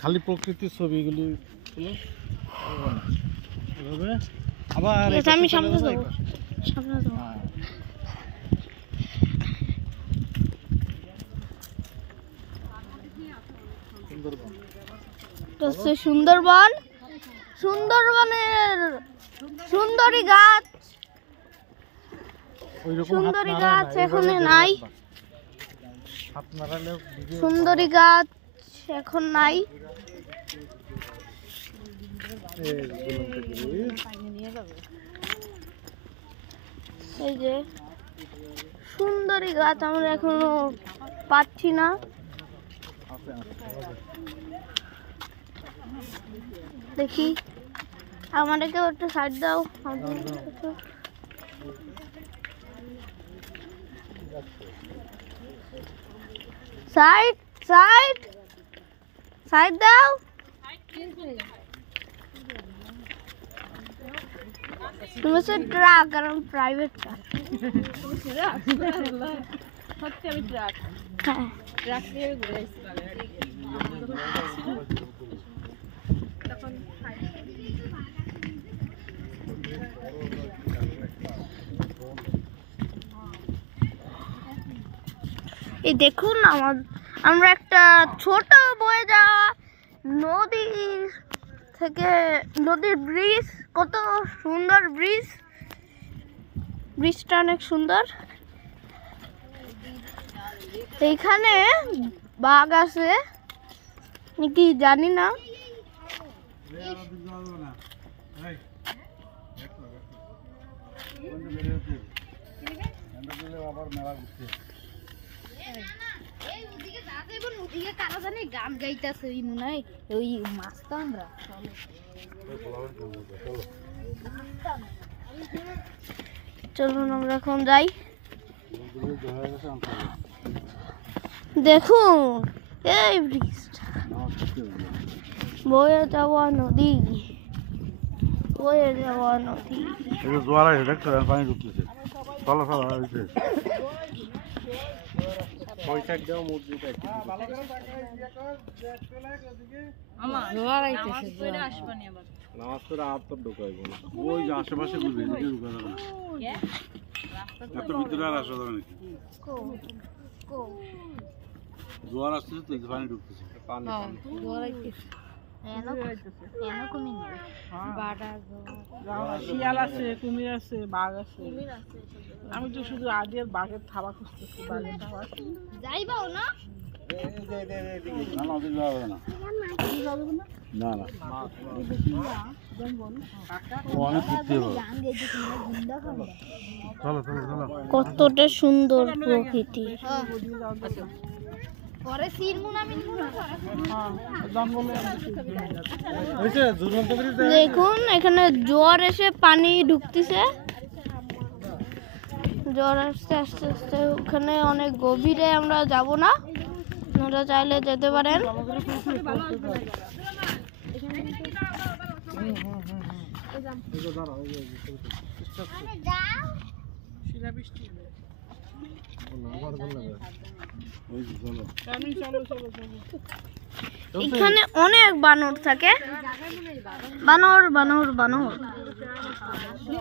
খালি প্রকৃতির ছবিগুলি এভাবে আবার আমি সামনে যাবো সুন্দরবন। সুন্দরবনের সুন্দরী গাছ এখানে নাই। সুন্দরী গাছ এখন নাই। এই যে সুন্দরী গাছ আমরা এখনো পাচ্ছি না। দেখি আমাদেরকে একটু সাইড দাও। সাইড সাইড সাইড দাও। তুমি হচ্ছে ট্রাক আর আমি প্রাইভেট ট্রাক। আমি ট্রাক। হ্যাঁ ট্রাক নিয়ে ঘুরে এই দেখুন আমরা একটা ছোট বয়ে যাওয়া নদী থেকে নদীর ব্রিজ, কত সুন্দর ব্রিজটা অনেক সুন্দর। এইখানে বাঘ আছে নাকি জানি না। গান গাইতেছে ওই মাছ তো আমরা চলুন আমরা এখন যাই। দেখুন এই ব্রিজটা, বয়ে যাওয়া নদী, বয়ে যাওয়া নদী। জোয়ার আছে দেখছো, পানি ঢুকতেছে। চলো চলো ওই আশেপাশে এত ভিতরে আর আসা যাবে নাকি? জোয়ার আসতেছে তো, পানি ঢুকতেছে। শিয়াল আছে, কুমির আছে, বাঘ আছে। আমি তো শুধু আজের বাঘের থাবা খুঁজতেছি। বাঘের থাবা যাইবাও না? না না অনেক ঘুরতে হবে। চলো চলো চলো। কতটা সুন্দর প্রকৃতি। দেখুন এখানে জ্বর এসে পানি ঢুকতেছে, জ্বর আসতে আস্তে আস্তে। ওখানে অনেক গভীরে আমরা যাব না, আপনারা চাইলে যেতে পারেন। এখানে অনেক বানর থাকে, বানর বানর বানর।